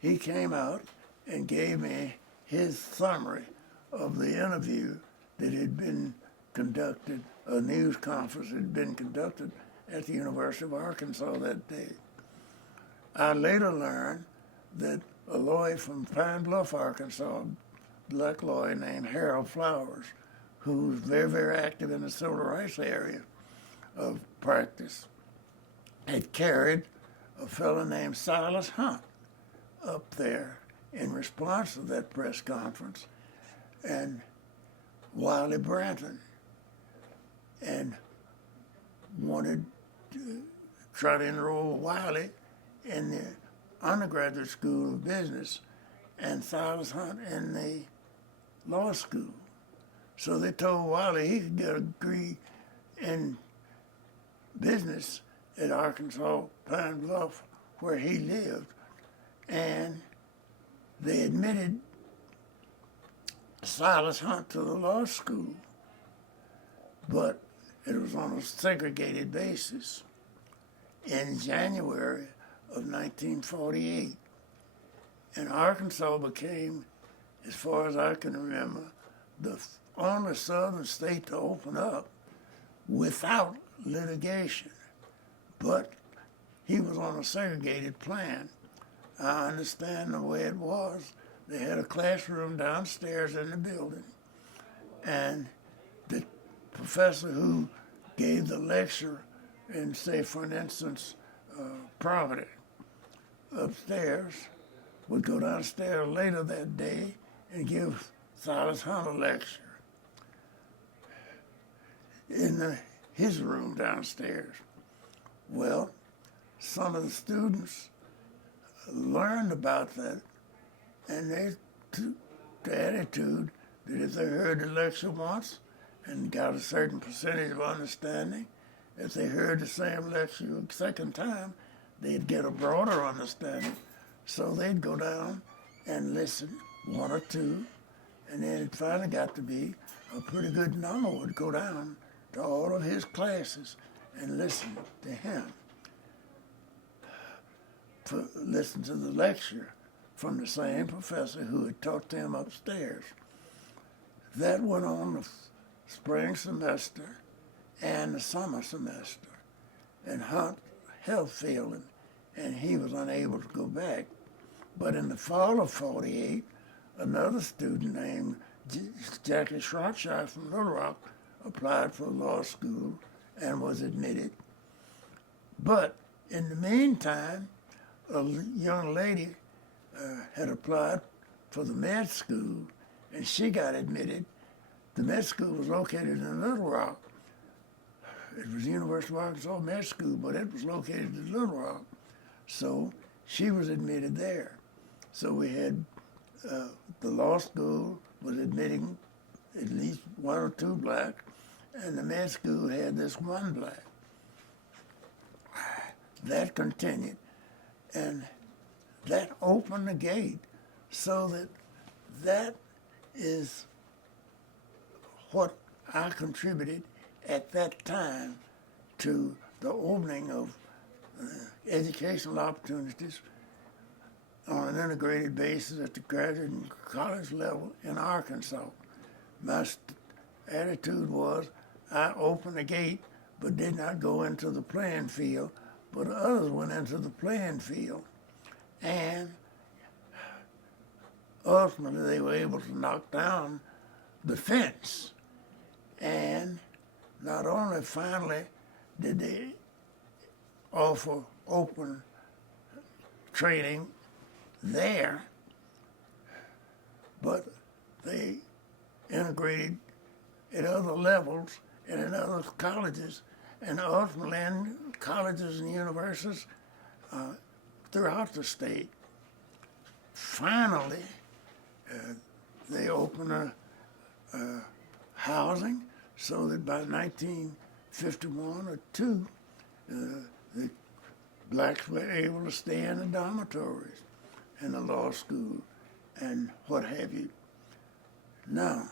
he came out and gave me his summary of the interview that had been conducted, a news conference that had been conducted at the University of Arkansas that day. I later learned that a lawyer from Pine Bluff, Arkansas, a black lawyer named Harold Flowers, who's very, very active in the civil rights area of practice, had carried a fellow named Silas Hunt up there in response to that press conference, and Wiley Branton, and wanted to try to enroll Wiley in the undergraduate school of business and Silas Hunt in the law school. So they told Wiley he could get a degree in business at Arkansas Pine Bluff, where he lived, and they admitted Silas Hunt to the law school, but it was on a segregated basis in January of 1948. And Arkansas became, as far as I can remember, the only southern state to open up without litigation. But he was on a segregated plan. I understand the way it was. They had a classroom downstairs in the building, and the professor who gave the lecture in, say, for an instance, Providence, upstairs, would go downstairs later that day and give Silas Hunt a lecture in his room downstairs. Well, some of the students learned about that, and they took the attitude that if they heard the lecture once and got a certain percentage of understanding, if they heard the same lecture a second time, they'd get a broader understanding. So they'd go down and listen, one or two, and then it finally got to be a pretty good number would go down to all of his classes and listen to him, listen to the lecture from the same professor who had taught them upstairs. That went on the spring semester and the summer semester, and Hunt health failed him, and he was unable to go back. But in the fall of '48, another student named Jackie Shropshire from Little Rock applied for law school and was admitted. But in the meantime, a young lady had applied for the med school, and she got admitted. The med school was located in Little Rock. It was the University of Arkansas Med School, but it was located in Little Rock. So she was admitted there. So we had the law school was admitting at least one or two black, and the med school had this one black. That continued, and that opened the gate so that is what I contributed at that time to the opening of educational opportunities on an integrated basis at the graduate and college level in Arkansas. My attitude was I opened the gate but did not go into the playing field, but others went into the playing field. And ultimately they were able to knock down the fence. And not only finally did they offer open training there, but they integrated at other levels and in other colleges, and ultimately in colleges and universities throughout the state. Finally, they opened a housing so that by 1951 or 2, the blacks were able to stay in the dormitories in the law school and what have you. Now,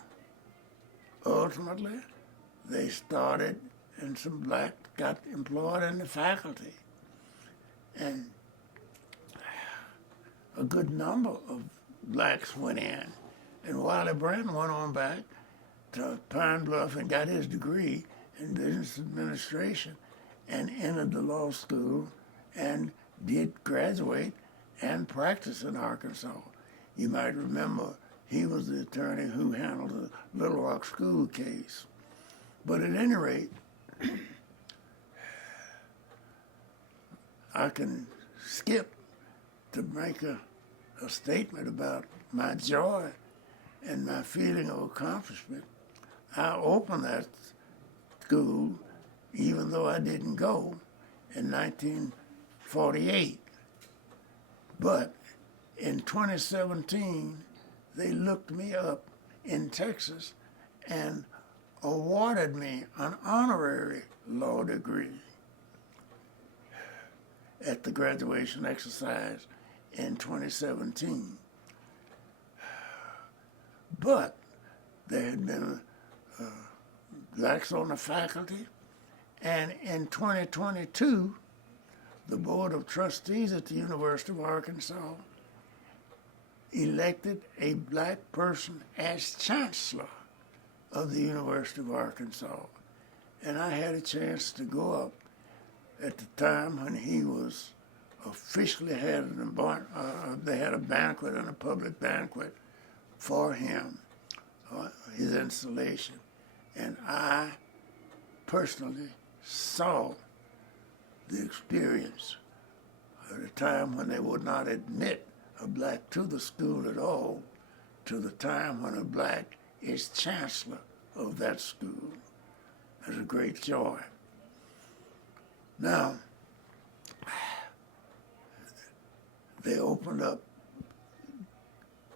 ultimately, they started, and some blacks got employed in the faculty. And a a good number of blacks went in. And Wiley Brandt went on back to Pine Bluff and got his degree in business administration and entered the law school and did graduate and practice in Arkansas. You might remember he was the attorney who handled the Little Rock school case. But at any rate, I can skip to make a statement about my joy and my feeling of accomplishment. I opened that school, even though I didn't go, in 1948. But in 2017, they looked me up in Texas and awarded me an honorary law degree at the graduation exercise in 2017. But there had been blacks on the faculty, and in 2022, the Board of Trustees at the University of Arkansas elected a black person as chancellor of the University of Arkansas. And I had a chance to go up at the time when he was officially they had a banquet and a public banquet for him, his installation. And I personally saw the experience at a time when they would not admit a black to the school at all, to the time when a black is chancellor of that school. That's a great joy. Now, they opened up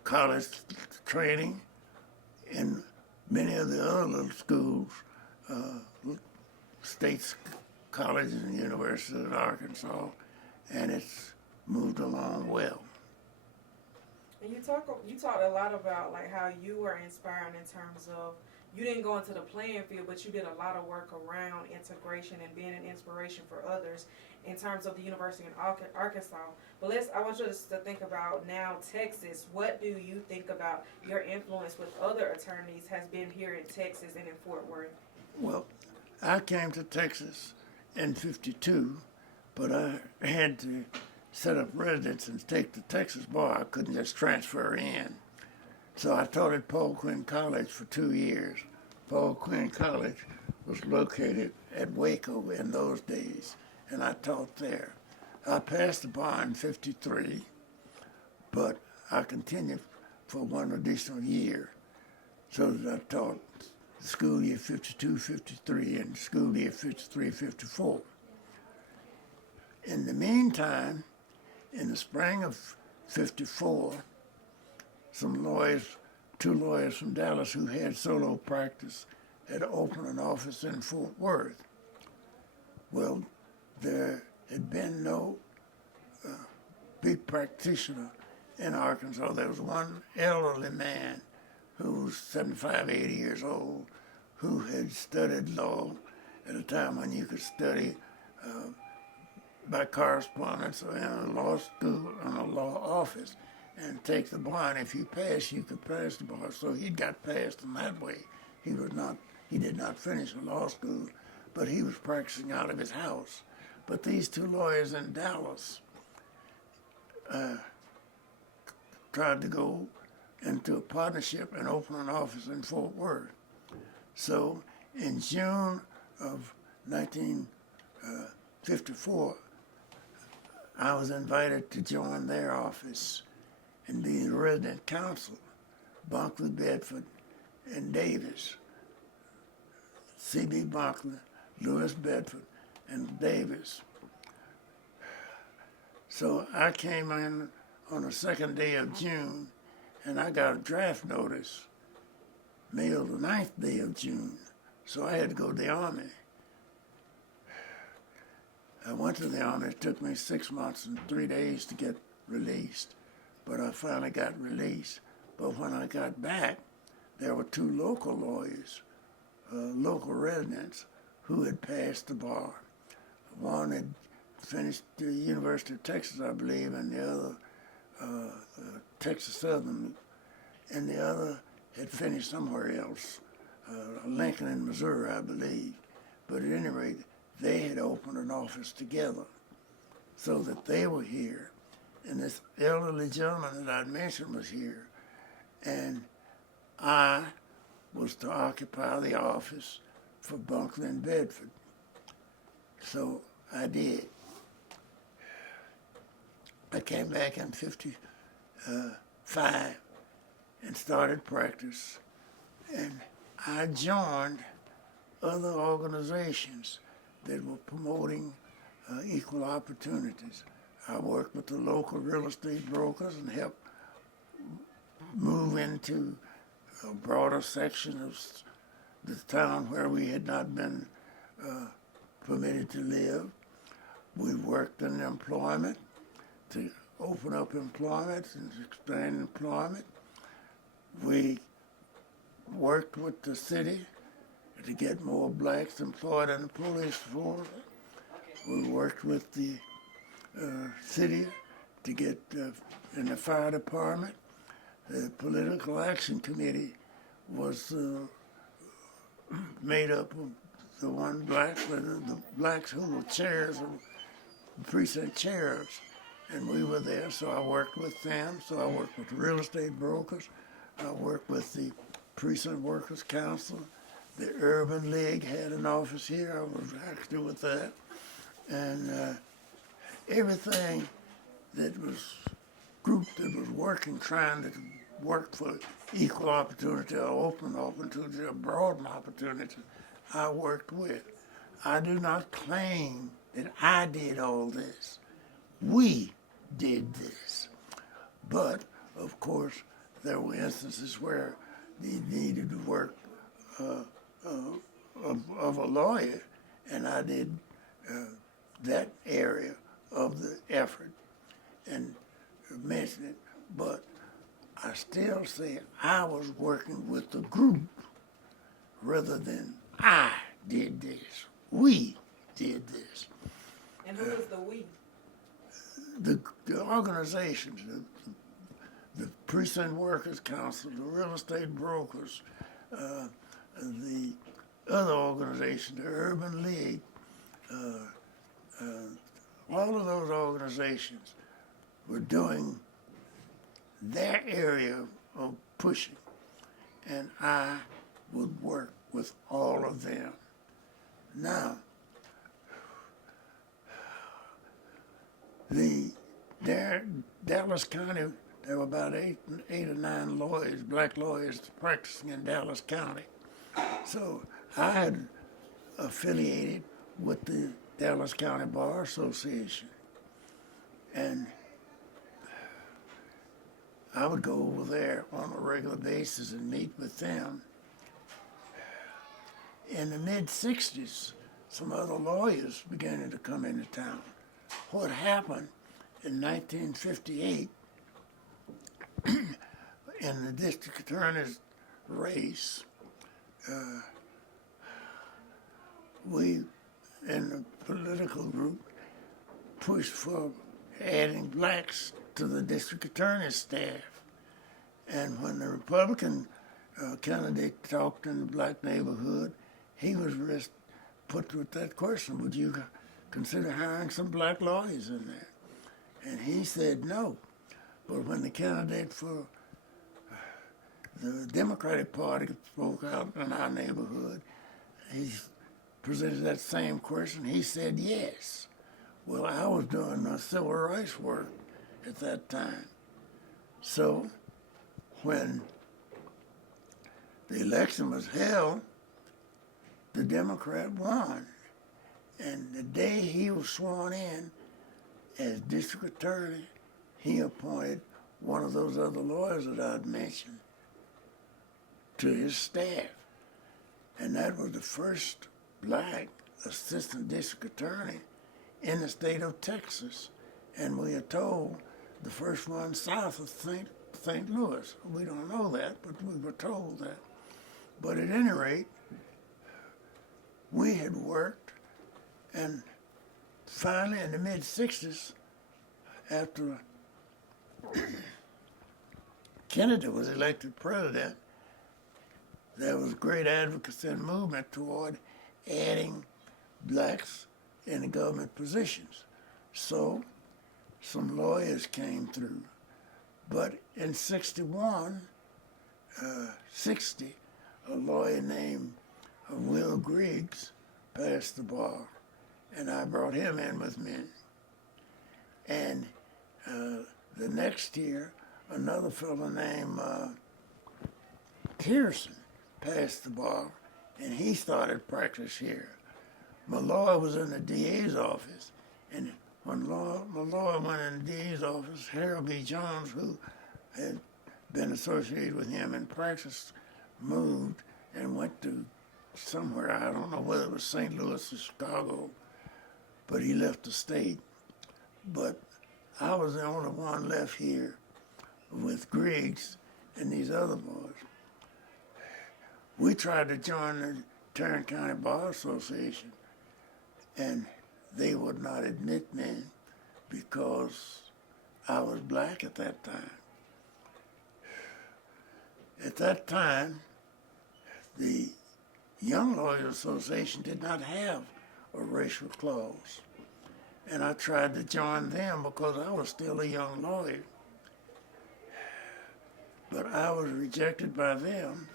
college training in many of the other little schools, state colleges and universities in Arkansas, and it's moved along well. And you talked a lot about like how you were inspired in terms of you didn't go into the playing field, but you did a lot of work around integration and being an inspiration for others in terms of the University in Arkansas. But I want you to think about now Texas. What do you think about your influence with other attorneys has been here in Texas and in Fort Worth? Well, I came to Texas in '52, but I had to set up residence and take the Texas bar. I couldn't just transfer in. So I taught at Paul Quinn College for 2 years. Paul Quinn College was located at Waco in those days, and I taught there. I passed the bar in '53, but I continued for one additional year. So that I taught the school year 52, 53, and school year 53, 54. In the meantime, in the spring of '54, two lawyers from Dallas who had solo practice had opened an office in Fort Worth. Well, there had been no big practitioner in Arkansas. There was one elderly man who was 75, 80 years old, who had studied law at a time when you could study by correspondence or in a law school, in a law office, and take the bar. And if you passed, you could pass the bar. So he got passed in that way. He did not finish a law school, but he was practicing out of his house. But these two lawyers in Dallas tried to go into a partnership and open an office in Fort Worth. So in June of 1954, I was invited to join their office and be the resident counsel, Bunkley, Bedford, and Davis. C.B. Bunkley, Lewis Bedford, and Davis. So I came in on the second day of June, and I got a draft notice mailed the 9th day of June, so I had to go to the Army. I went to the Army. It took me 6 months and 3 days to get released, but I finally got released. But when I got back, there were two local lawyers, local residents, who had passed the bar. One had finished the University of Texas, I believe, and the other Texas Southern, and the other had finished somewhere else, Lincoln in Missouri, I believe. But at any rate, they had opened an office together so that they were here. And this elderly gentleman that I'd mentioned was here. And I was to occupy the office for Bunkley and Bedford. So I did. I came back in 55 and started practice. And I joined other organizations that were promoting equal opportunities. I worked with the local real estate brokers and helped move into a broader section of the town where we had not been permitted to live. We worked in employment to open up employment and expand employment. We worked with the city to get more blacks employed in the police force. We worked with the city to get in the fire department. The political action committee was made up of the blacks who were chairs of precinct chairs, and we were there. So I worked with them. So I worked with the real estate brokers. I worked with the precinct workers council. The Urban League had an office here. I was active with that, and everything that was group that was working, trying to work for equal opportunity or open opportunity or broaden opportunity, I worked with. I do not claim that I did all this. We did this. But, of course, there were instances where they needed to work of a lawyer, and I did that area of the effort and mention it, but I still say I was working with the group rather than I did this. We did this. And who was the we? The organizations, the Precinct Workers Council, the real estate brokers, the other organizations, the Urban League, all of those organizations were doing their area of pushing, and I would work with all of them. Now, Dallas County, there were about eight or nine lawyers, black lawyers, practicing in Dallas County. So I had affiliated with the Dallas County Bar Association, and I would go over there on a regular basis and meet with them. In the mid-'60s, some other lawyers began to come into town. What happened in 1958 in the district attorney's race, we in the political group pushed for adding blacks to the district attorney's staff. And when the Republican candidate talked in the black neighborhood, he was put with that question, would you consider hiring some black lawyers in there? And he said no. But when the candidate for the Democratic Party spoke out in our neighborhood, he presented that same question. He said yes. Well, I was doing civil rights work at that time. So when the election was held, the Democrat won. And the day he was sworn in as district attorney, he appointed one of those other lawyers that I'd mentioned to his staff. And that was the first black assistant district attorney in the state of Texas. And we are told the first one south of St. Louis. We don't know that, but we were told that. But at any rate, we had worked, and finally in the mid-'60s, after Kennedy was elected president, there was great advocacy and movement toward adding blacks in the government positions. So some lawyers came through. But in 60, a lawyer named Will Griggs passed the bar, and I brought him in with me. And the next year, another fellow named Pearson passed the bar, and he started practice here. Malloy was in the DA's office, and when Malloy went in the DA's office, Harold B. Jones, who had been associated with him in practice, moved and went to somewhere, I don't know whether it was St. Louis or Chicago, but he left the state. But I was the only one left here with Griggs and these other boys. We tried to join the Tarrant County Bar Association, and they would not admit me because I was black at that time. At that time, the Young Lawyers Association did not have a racial clause. And I tried to join them because I was still a young lawyer. But I was rejected by them,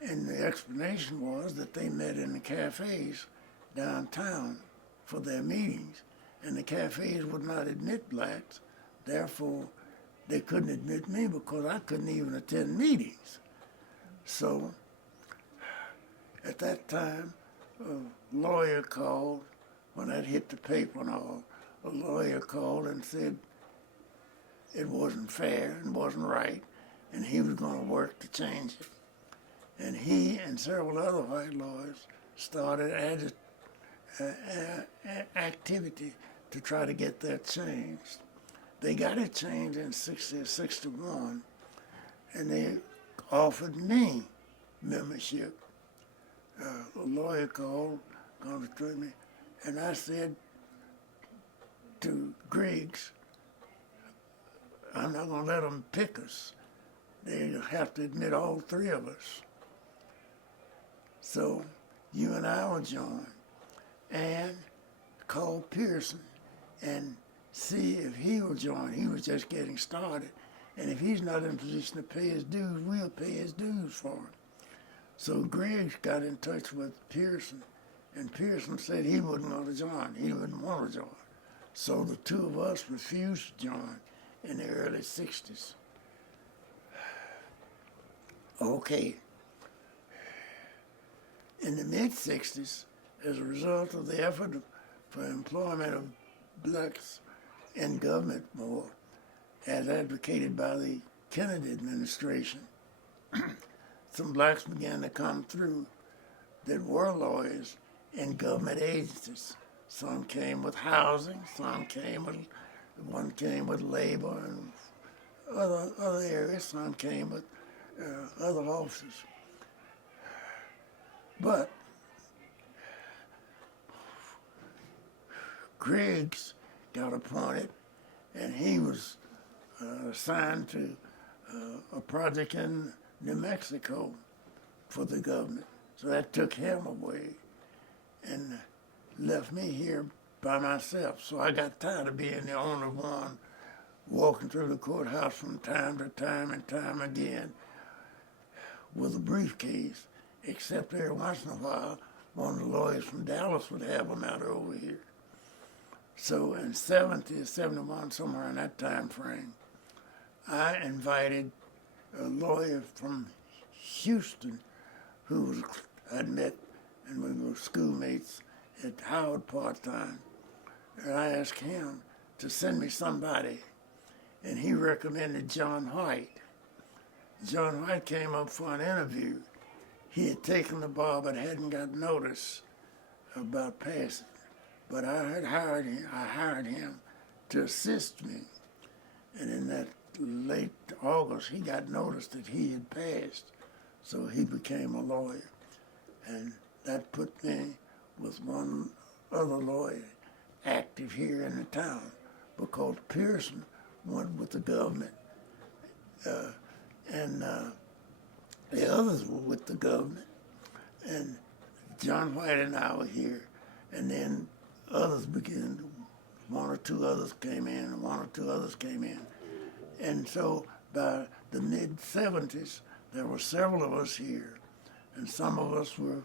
and the explanation was that they met in the cafes downtown for their meetings, and the cafes would not admit blacks. Therefore, they couldn't admit me because I couldn't even attend meetings. So, at that time, a lawyer called, when that hit the paper and all, a lawyer called and said it wasn't fair and wasn't right, and he was going to work to change it. And he and several other white lawyers started activity to try to get that changed. They got it changed in 60 or 61, and they offered me membership. A lawyer called, contacted me, and I said to Griggs, I'm not going to let them pick us. They have to admit all three of us. So you and I will join and call Pearson and see if he will join. He was just getting started. And if he's not in a position to pay his dues, we'll pay his dues for him. So Griggs got in touch with Pearson, and Pearson said he wasn't going to join. He wouldn't want to join. So the two of us refused to join in the early 60s. Okay. In the mid-60s, as a result of the effort for employment of blacks in government more, as advocated by the Kennedy administration, some blacks began to come through that were lawyers in government agencies. Some came with housing, one came with labor and other areas, some came with other offices. But Griggs got appointed, and he was assigned to a project in New Mexico for the government. So that took him away and left me here by myself. So I got tired of being the only one walking through the courthouse from time to time and time again with a briefcase, except every once in a while, one of the lawyers from Dallas would have a matter over here. So in 70 or 71, somewhere in that time frame, I invited a lawyer from Houston who I'd met, and we were schoolmates at Howard part-time. And I asked him to send me somebody, and he recommended John White. John White came up for an interview. He had taken the bar but hadn't got notice about passing. But I hired him to assist me. And in that late August, he got notice that he had passed. So he became a lawyer. And that put me with one other lawyer active here in the town, because Pearson went with the government, and the others were with the government. And John White and I were here, and then others began. One or two others came in, and one or two others came in, and so by the mid-'70s, there were several of us here, and some of us were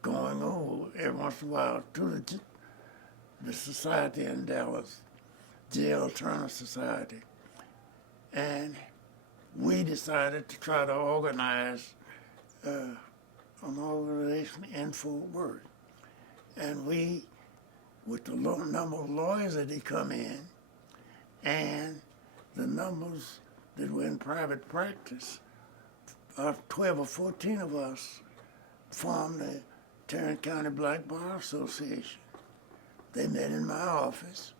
going over every once in a while to the society in Dallas, J.L. Turner Society, and we decided to try to organize an organization in Fort Worth. And we, with the number of lawyers that had come in and the numbers that were in private practice, 12 or 14 of us formed the Tarrant County Black Bar Association. They met in my office,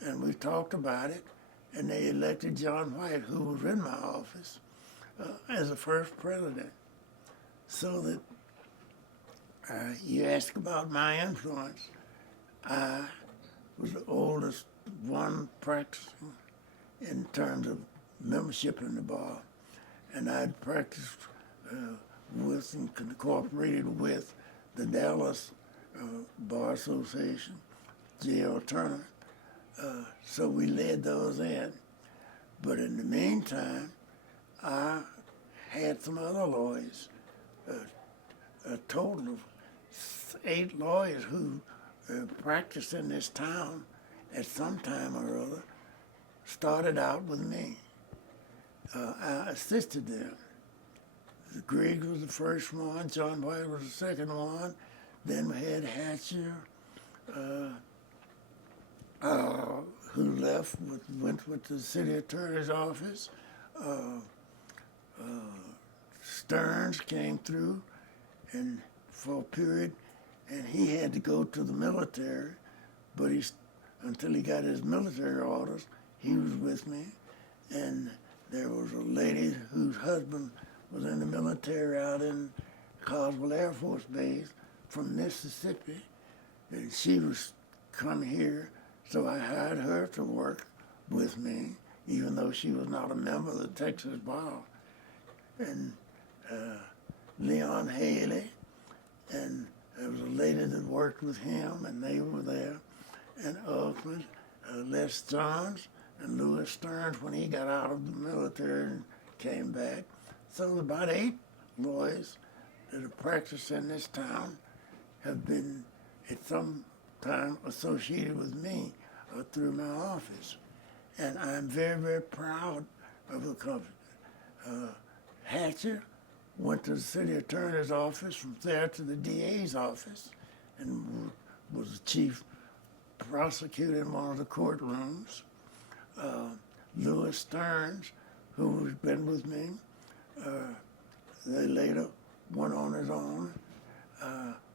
and we talked about it, and they elected John White, who was in my office, as the first president. So that you ask about my influence. I was the oldest one practicing in terms of membership in the bar, and I'd practiced with and cooperated with the Dallas Bar Association, J.L. Turner. So we led those in. But in the meantime, I had some other lawyers, a total of 8 lawyers who practiced in this town at some time or other, started out with me. I assisted them. Griggs was the first one, John White was the second one, then we had Hatcher, who left, went with the city attorney's office. Stearns came through and for a period, and he had to go to the military, but until he got his military orders, he was with me. And there was a lady whose husband was in the military out in Coswell Air Force Base from Mississippi, and she was come here, so I hired her to work with me, even though she was not a member of the Texas Bar. And Leon Haley, and there was a lady that worked with him, and they were there, and ultimately Les Johns and Louis Stearns when he got out of the military and came back. So about 8 lawyers that have practiced in this town have been at some time associated with me through my office. And I'm very, very proud of the company. Hatcher went to the city attorney's office, from there to the DA's office, and was the chief prosecutor in one of the courtrooms. Louis Stearns, who has been with me, they later went on his own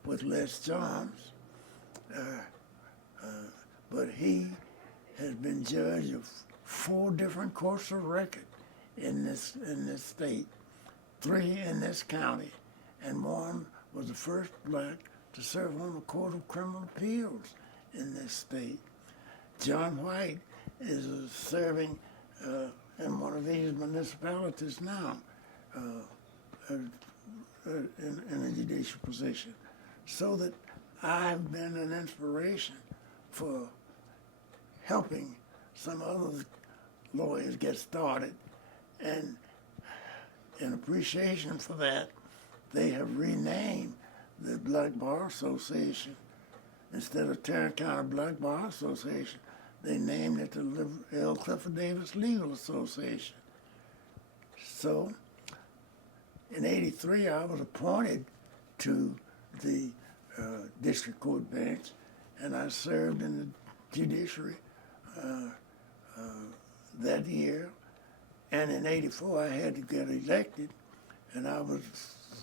with Les Johns, but he has been judge of 4 different courts of record in this state, 3 in this county, and 1 was the first black to serve on the Court of Criminal Appeals in this state. John White is serving in one of these municipalities now in a judicial position. So that I've been an inspiration for helping some other lawyers get started. And in appreciation for that, they have renamed the Black Bar Association. Instead of Tarrant County Black Bar Association, they named it the L. Clifford Davis Legal Association. So, in '83, I was appointed to the district court bench, and I served in the judiciary that year. And in '84, I had to get elected, and I was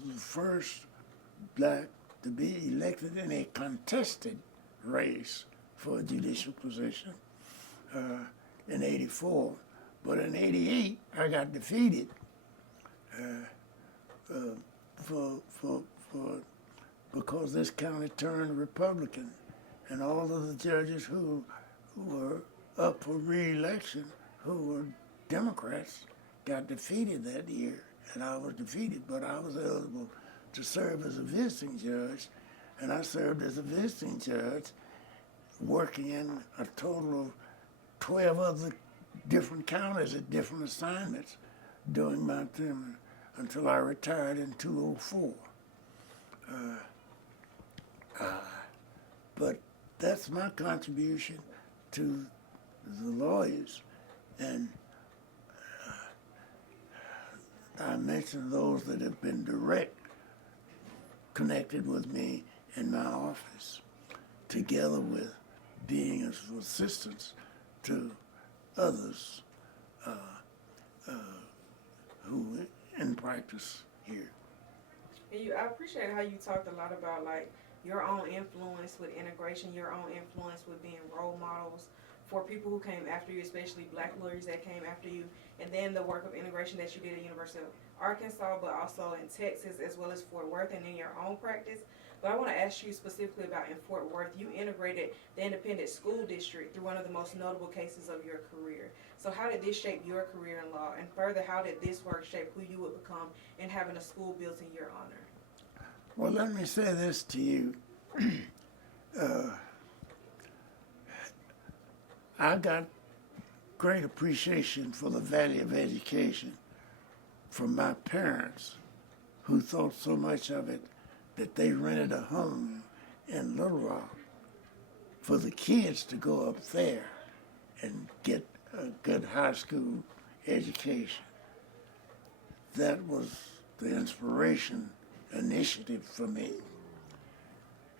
the first black to be elected in a contested race for a judicial position in '84. But in '88, I got defeated because this county turned Republican, and all of the judges who were up for re-election who were Democrats got defeated that year, and I was defeated, but I was eligible to serve as a visiting judge, and I served as a visiting judge, working in a total of 12 other different counties at different assignments during my term until I retired in 2004. But that's my contribution to the lawyers. And I mentioned those that have been direct connected with me in my office, together with being of assistance to others who in practice here. And I appreciate how you talked a lot about like your own influence with integration, your own influence with being role models for people who came after you, especially black lawyers that came after you, and then the work of integration that you did at University of Arkansas, but also in Texas as well as Fort Worth and in your own practice. But I want to ask you specifically about in Fort Worth, you integrated the independent school district through one of the most notable cases of your career. So how did this shape your career in law? And further, how did this work shape who you would become in having a school built in your honor? Well, let me say this to you. I got great appreciation for the value of education from my parents, who thought so much of it that they rented a home in Little Rock for the kids to go up there and get a good high school education. That was the inspiration initiative for me.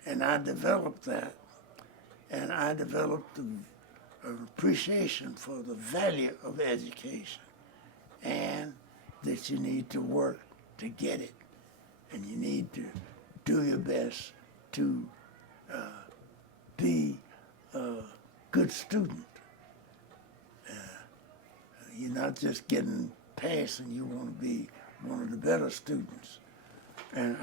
And I developed that, and I developed an appreciation for the value of education and that you need to work to get it, and you need to do your best to be a good student. You're not just getting past, and you want to be one of the better students. And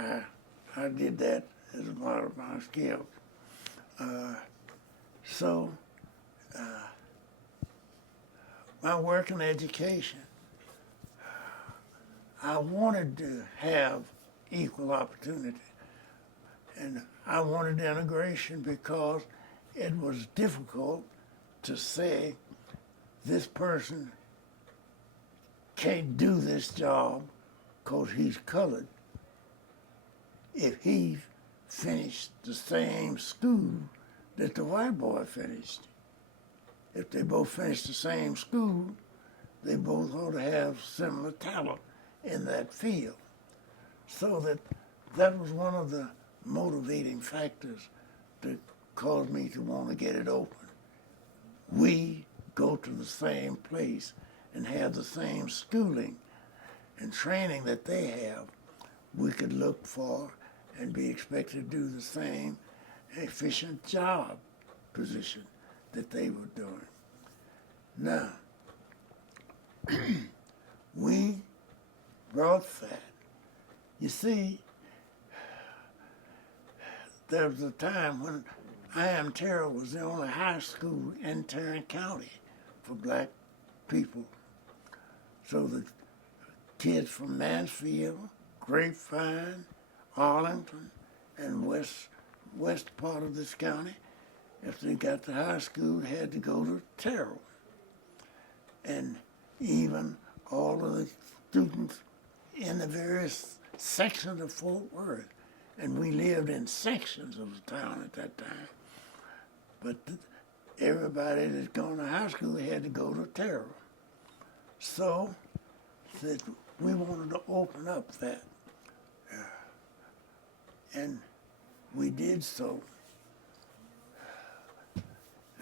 I did that as a part of my skills. So my work in education, I wanted to have equal opportunity. And I wanted integration because it was difficult to say this person can't do this job because he's colored if he finished the same school that the white boy finished. If they both finished the same school, they both ought to have similar talent in that field. So that was one of the motivating factors that caused me to want to get it open. We go to the same place and have the same schooling and training that they have. We could look for and be expected to do the same efficient job position that they were doing. Now, we brought that. You see, there was a time when Terrell was the only high school in Tarrant County for black people. So the kids from Mansfield, Grapevine, Arlington, and west part of this county, if they got to high school, had to go to Terrell. And even all of the students in the various sections of Fort Worth, and we lived in sections of the town at that time. But everybody that's gone to high school had to go to Terrell. So that we wanted to open up that. And we did so.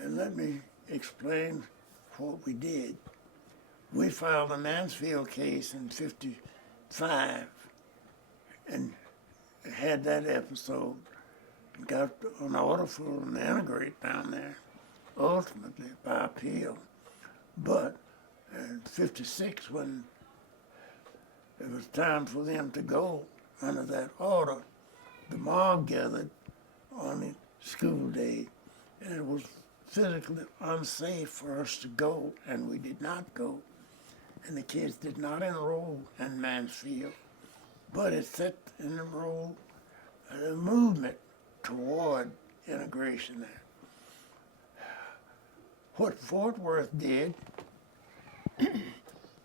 And let me explain what we did. We filed a Mansfield case in '55 and had that episode, got an order for them to integrate down there, ultimately by appeal. But in '56, when it was time for them to go under that order, the mob gathered on the school day, and it was physically unsafe for us to go, and we did not go. And the kids did not enroll in Mansfield, but it set in a movement toward integration there. What Fort Worth did,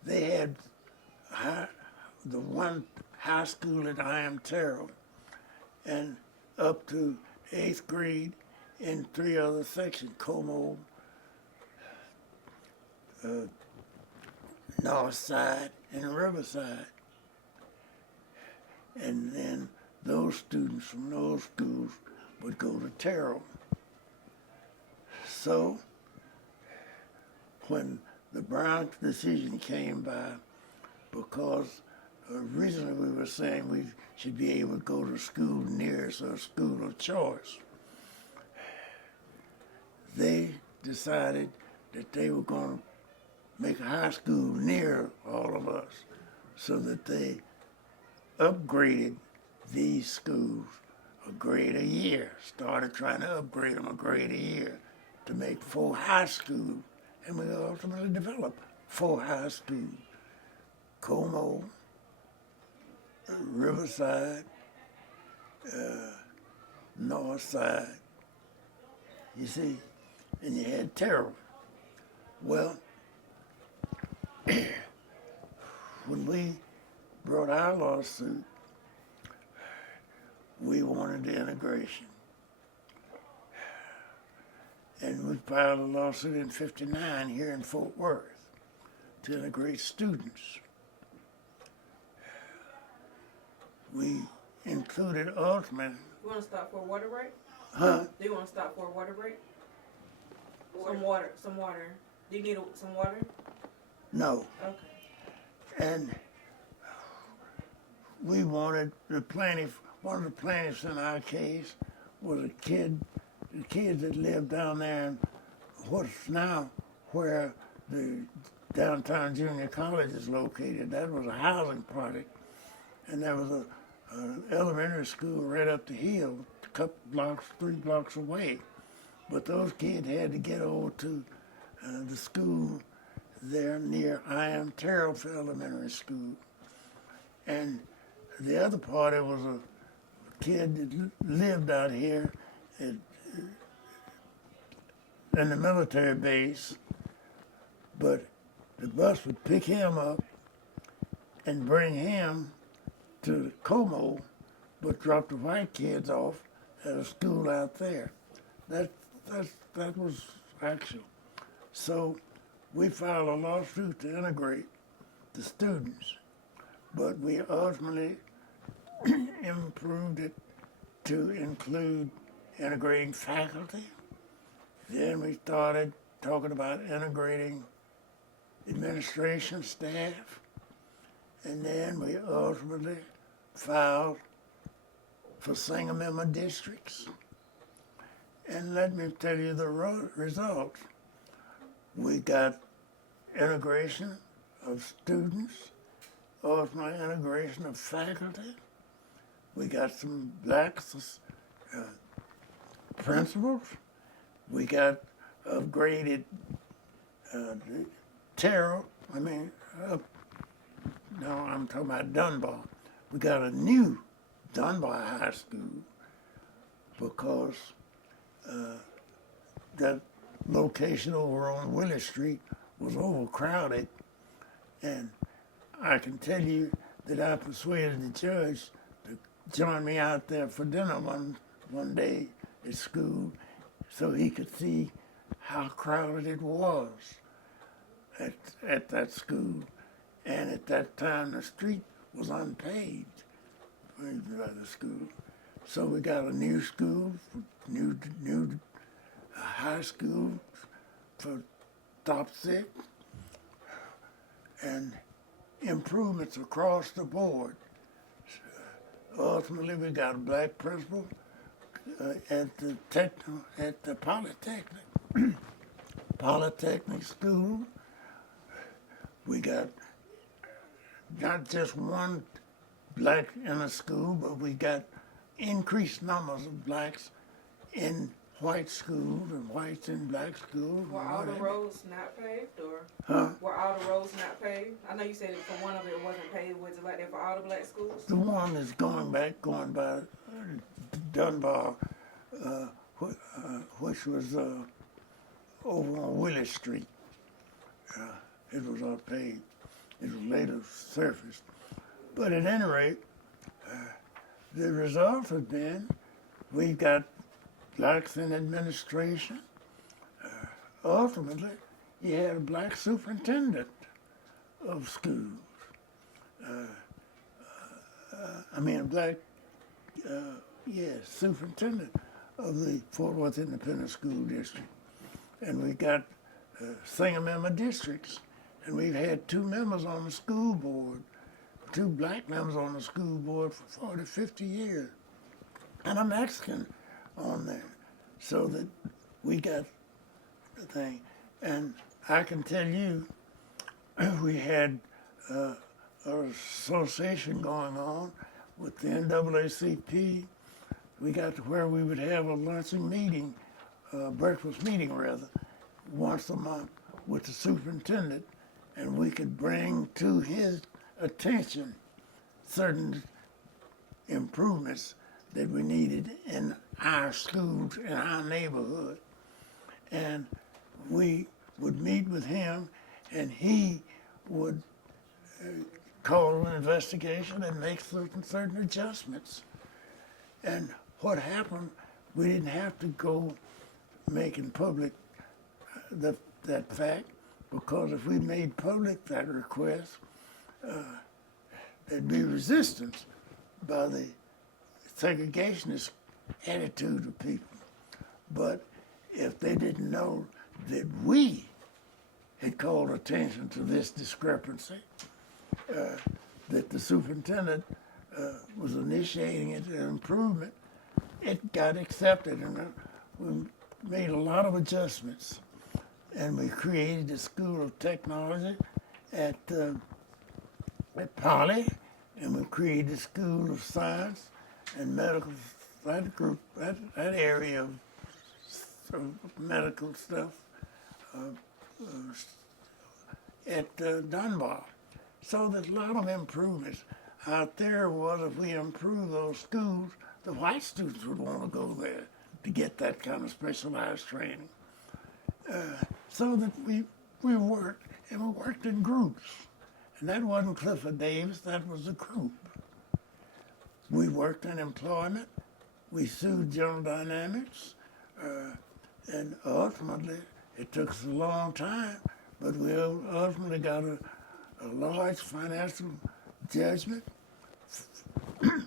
they had the one high school at I Am Terrell, and up to 8th grade in 3 other sections, Como, North Side, and Riverside. And then those students from those schools would go to Terrell. So when the Brown decision came by, because originally we were saying we should be able to go to school near us, or school of choice, they decided that they were going to make a high school near all of us, so that they upgraded these schools a grade a year, started trying to upgrade them a grade a year to make 4 high schools, and we ultimately developed 4 high schools: Como, Riverside, North Side, you see, and you had Terrell. Well, when we brought our lawsuit, we wanted the integration. And we filed a lawsuit in '59 here in Fort Worth to integrate students. We included ultimately. You want to stop for a water break? Huh? Do you want to stop for a water break? Some water. Do you need some water? No. Okay. And we wanted the plaintiff, one of the plaintiffs in our case was the kids that lived down there in what's now where the downtown junior college is located. That was a housing project, and there was an elementary school right up the hill, a couple blocks, 3 blocks away. But those kids had to get over to the school there near I Am Terrell for elementary school. And the other party was a kid that lived out here in the military base, but the bus would pick him up and bring him to Como, but drop the white kids off at a school out there. That was actual. So we filed a lawsuit to integrate the students, but we ultimately improved it to include integrating faculty. Then we started talking about integrating administration staff, and then we ultimately filed for single member districts. And let me tell you the results. We got integration of students, ultimately integration of faculty. We got some black principals. We got upgraded Terrell. No, I'm talking about Dunbar. We got a new Dunbar High School because that location over on Willie Street was overcrowded, and I can tell you that I persuaded the judge to join me out there for dinner one day at school so he could see how crowded it was at that school. And at that time, the street was unpaved by the school. So we got a new school, new high school for top 6, and improvements across the board. Ultimately, we got a black principal at the Polytechnic School. We got not just one black in a school, but we got increased numbers of blacks in white schools and whites in black schools. Were all the roads not paved, or Huh? were all the roads not paved? I know you said for one of it wasn't paved. Was it like that for all the black schools? The one that's going by Dunbar, which was over on Willie Street. It was all paved. It was later surfaced. But at any rate, the result has been we've got blacks in administration. Ultimately, you had a black superintendent of schools. A black, superintendent of the Fort Worth Independent School District. And we got single-member districts, and we've had 2 members on the school board, 2 black members on the school board for 40, 50 years, and a Mexican on there, so that we got the thing. And I can tell you, we had an association going on with the NAACP. We got to where we would have a luncheon meeting, breakfast meeting rather, once a month with the superintendent, and we could bring to his attention certain improvements that we needed in our schools, in our neighborhood. And we would meet with him, and he would call an investigation and make certain adjustments. And what happened, we didn't have to go making public that fact, because if we made public that request, there'd be resistance by the segregationist attitude of people. But if they didn't know that we had called attention to this discrepancy, that the superintendent was initiating it, an improvement, it got accepted, and we made a lot of adjustments. And we created the School of Technology at Poly, and we created the School of Science and Medical, that area of medical stuff at Dunbar. So there's a lot of improvements. Out there was, if we improve those schools, the white students would want to go there to get that kind of specialized training. So that we worked, and we worked in groups. And that wasn't Clifford Davis, that was a group. We worked in employment, we sued General Dynamics, and ultimately, it took us a long time, but we ultimately got a large financial judgment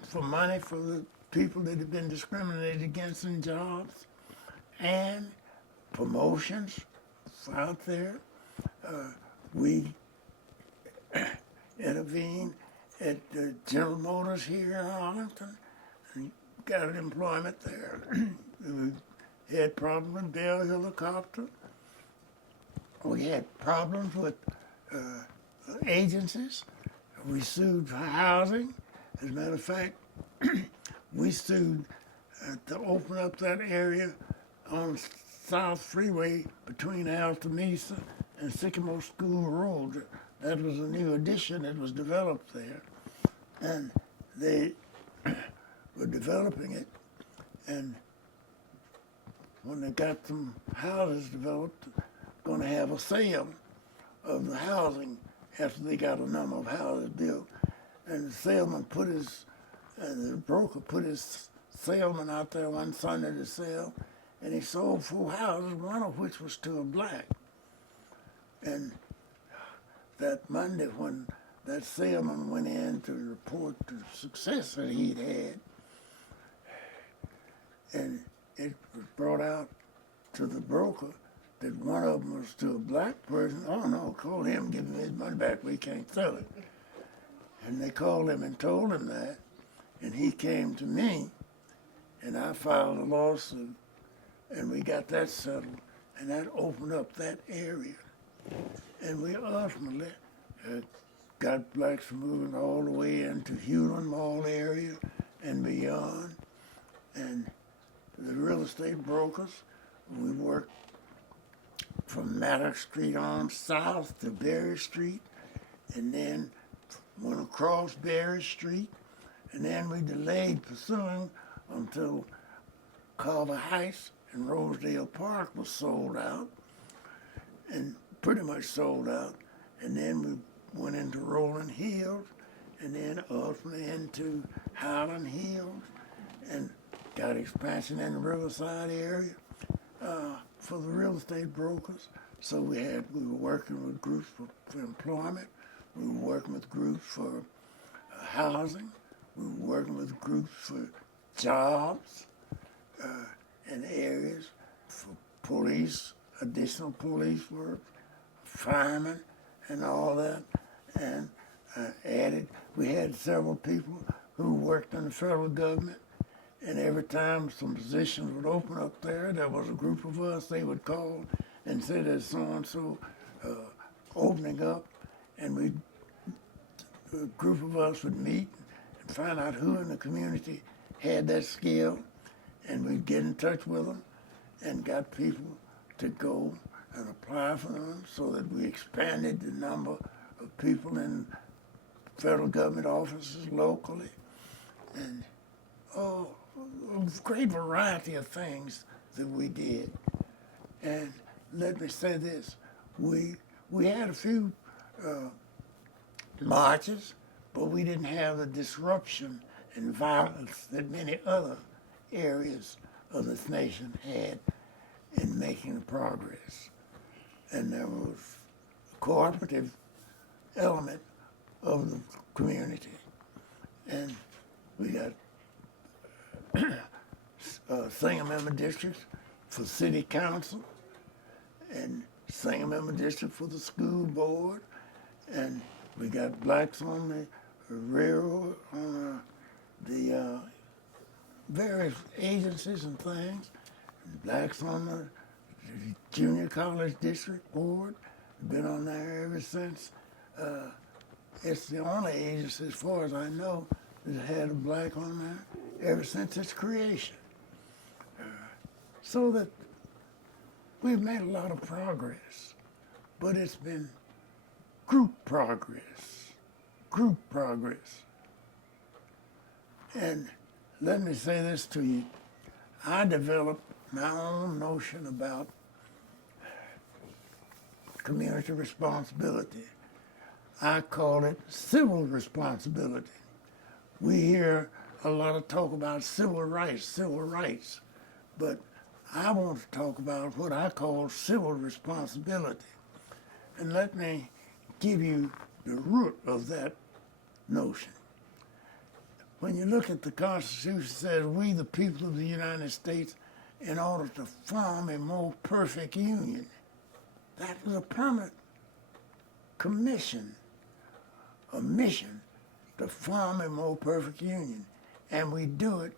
for money for the people that had been discriminated against in jobs, and promotions out there. We intervened at General Motors here in Arlington and got employment there. We had problems with Bell Helicopter. We had problems with agencies. We sued for housing. As a matter of fact, we sued to open up that area on South Freeway between Alta Mesa and Sycamore School Road. That was a new addition that was developed there. And they were developing it, and when they got some houses developed, going to have a sale of the housing after they got a number of houses built. And the salesman the broker put his salesman out there one Sunday to sell, and he sold 4 houses, one of which was to a black. And that Monday, when that salesman went in to report the success that he'd had, and it was brought out to the broker that one of them was to a black person. Oh no, call him, give him his money back, we can't sell it. And they called him and told him that, and he came to me, and I filed a lawsuit, and we got that settled, and that opened up that area. And we ultimately got blacks moving all the way into Hewlin Mall area and beyond. And the real estate brokers. We worked from Maddox Street on south to Berry Street, and then went across Berry Street, and then we delayed pursuing until Carver Heights and Rosedale Park was sold out, and pretty much sold out. And then we went into Rolling Hills, and then ultimately into Highland Hills, and got expansion in the Riverside area for the real estate brokers. So we were working with groups for employment, we were working with groups for housing, we were working with groups for jobs in areas, for police, additional police work, firemen, and all that. And we had several people who worked in the federal government, and every time some positions would open up there was a group of us they would call and say there's so-and-so opening up, and a group of us would meet and find out who in the community had that skill, and we'd get in touch with them and got people to go and apply for them, so that we expanded the number of people in federal government offices locally, and a great variety of things that we did. And let me say this, we had a few marches, but we didn't have the disruption and violence that many other areas of this nation had in making the progress. And there was a cooperative element of the community. And we got single member districts for city council, and single member district for the school board, and we got blacks on the railroad, on the various agencies and things, and blacks on the junior college district board. Been on there ever since. It's the only agency, as far as I know, that had a black on there ever since its creation. So that we've made a lot of progress, but it's been group progress. And let me say this to you. I developed my own notion about community responsibility. I call it civil responsibility. We hear a lot of talk about civil rights, but I want to talk about what I call civil responsibility. And let me give you the root of that notion. When you look at the Constitution, it says, we the people of the United States, in order to form a more perfect union. That is a permanent commission, a mission to form a more perfect union. And we do it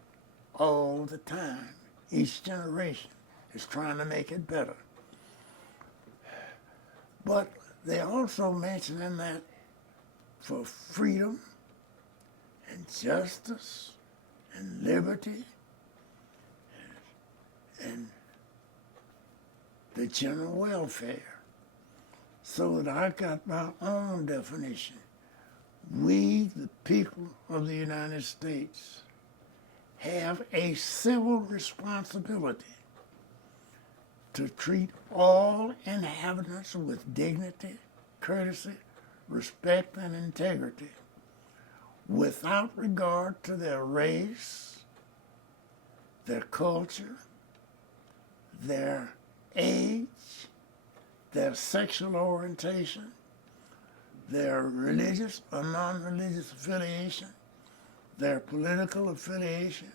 all the time. Each generation is trying to make it better. But they also mention in that for freedom and justice and liberty and the general welfare. So that I got my own definition. We, the people of the United States, have a civil responsibility to treat all inhabitants with dignity, courtesy, respect, and integrity, without regard to their race, their culture, their age, their sexual orientation, their religious or non-religious affiliation, their political affiliation,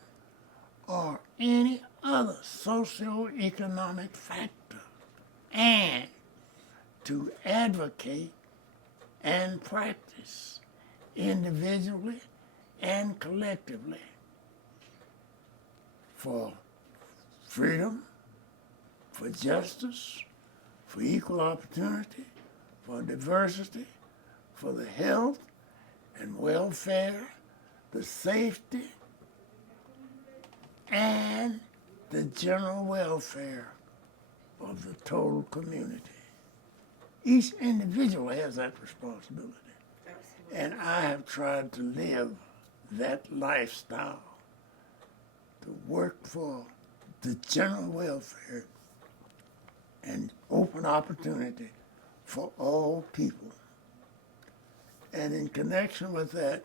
or any other socio-economic factor, and to advocate and practice individually and collectively for freedom, for justice, for equal opportunity, for diversity, for the health and welfare, the safety, and the general welfare of the total community. Each individual has that responsibility. Absolutely. And I have tried to live that lifestyle, to work for the general welfare and open opportunity for all people. And in connection with that,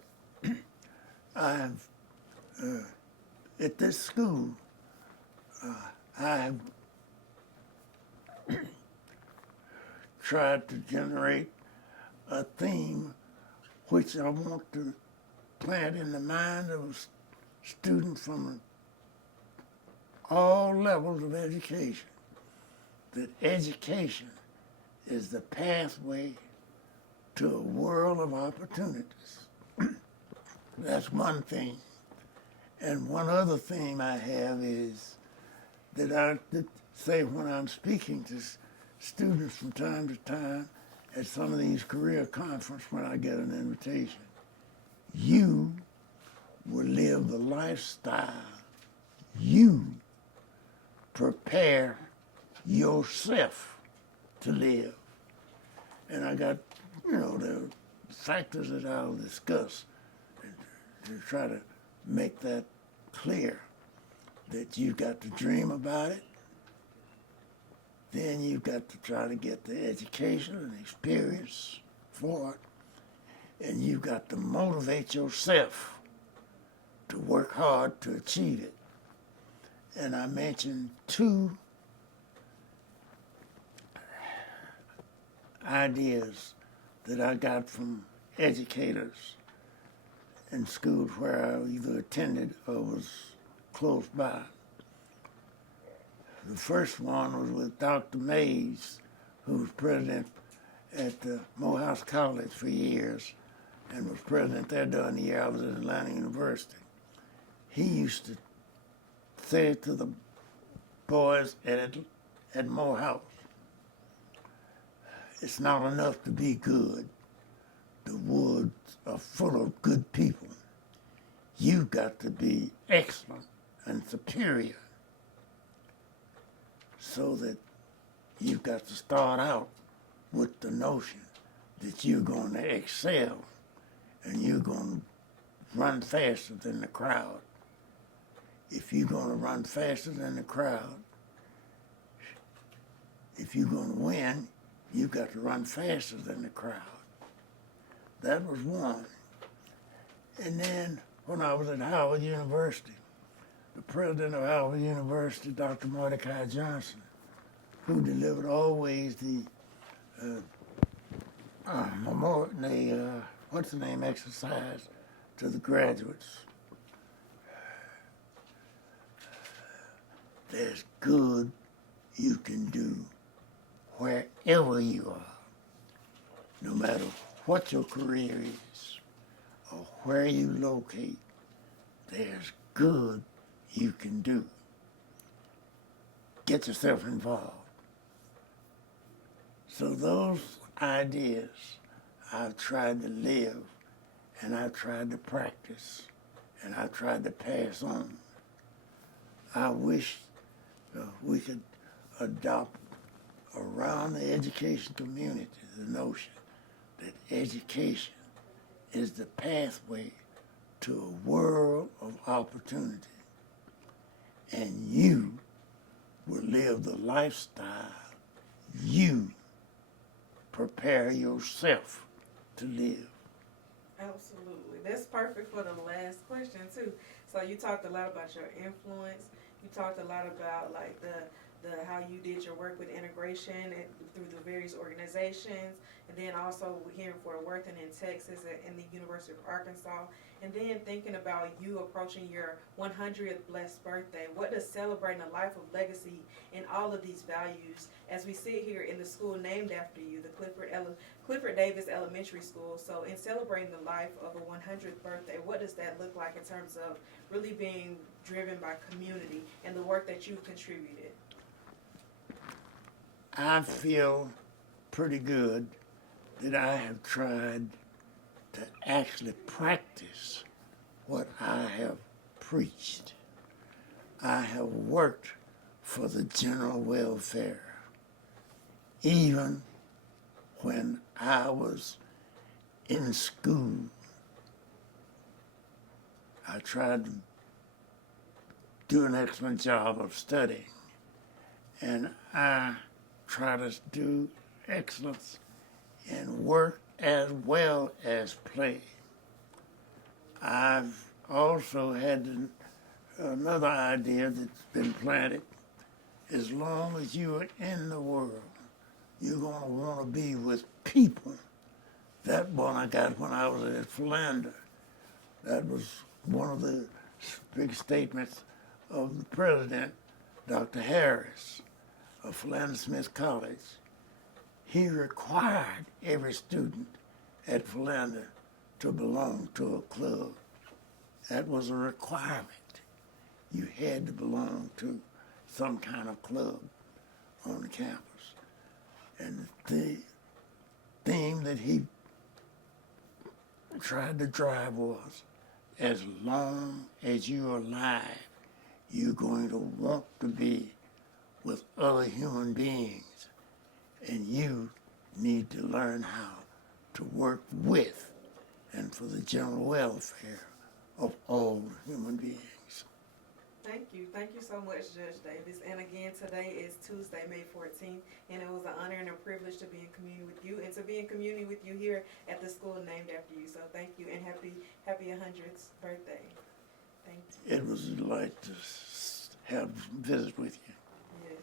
I have, at this school, I have tried to generate a theme which I want to plant in the mind of students from all levels of education, that education is the pathway to a world of opportunities. That's one thing. And one other theme I have is that I say when I'm speaking to students from time to time at some of these career conferences when I get an invitation, you will live the lifestyle you prepare yourself to live. And I got, the factors that I'll discuss to try to make that clear, that you've got to dream about it, then you've got to try to get the education and experience for it, and you've got to motivate yourself to work hard to achieve it. And I mentioned two ideas that I got from educators in schools where I either attended or was close by. The first one was with Dr. Mays, who was president at Morehouse College for years and was president there during the year I was at Atlanta University. He used to say to the boys at Morehouse, it's not enough to be good. The woods are full of good people. You've got to be excellent and superior, so that you've got to start out with the notion that you're going to excel and you're going to run faster than the crowd. If you're going to run faster than the crowd, if you're going to win, you've got to run faster than the crowd. That was one. And then when I was at Howard University, the president of Howard University, Dr. Mordecai Johnson, who delivered always the exercise to the graduates. There's good you can do wherever you are, no matter what your career is or where you locate. There's good you can do. Get yourself involved. So those ideas I've tried to live, and I've tried to practice, and I've tried to pass on. I wish we could adopt around the education community the notion that education is the pathway to a world of opportunity. And you will live the lifestyle you prepare yourself to live. Absolutely. That's perfect for the last question too. So you talked a lot about your influence. You talked a lot about like the how you did your work with integration and through the various organizations, and then also here in Fort Worth and in Texas in the University of Arkansas, and then thinking about you approaching your 100th blessed birthday. What does celebrating a life of legacy and all of these values, as we sit here in the school named after you, the Clifford Davis Elementary School. So in celebrating the life of a 100th birthday, what does that look like in terms of really being driven by community and the work that you've contributed? I feel pretty good that I have tried to actually practice what I have preached. I have worked for the general welfare. Even when I was in school, I tried to do an excellent job of studying, and I try to do excellence in work as well as play. I've also had another idea that's been planted. As long as you are in the world, you're going to want to be with people. That one I got when I was at Philander. That was one of the big statements of the president, Dr. Harris, of Philander Smith College. He required every student at Philander to belong to a club. That was a requirement. You had to belong to some kind of club on the campus. And the theme that he tried to drive was, as long as you're alive, you're going to want to be with other human beings, and you need to learn how to work with and for the general welfare of all human beings. Thank you. Thank you so much, Judge Davis. And again, today is Tuesday, May 14th, and it was an honor and a privilege to be in community with you and to be in community with you here at the school named after you. So thank you, and happy 100th birthday. Thank you. It was a delight to have visit with you. Yes.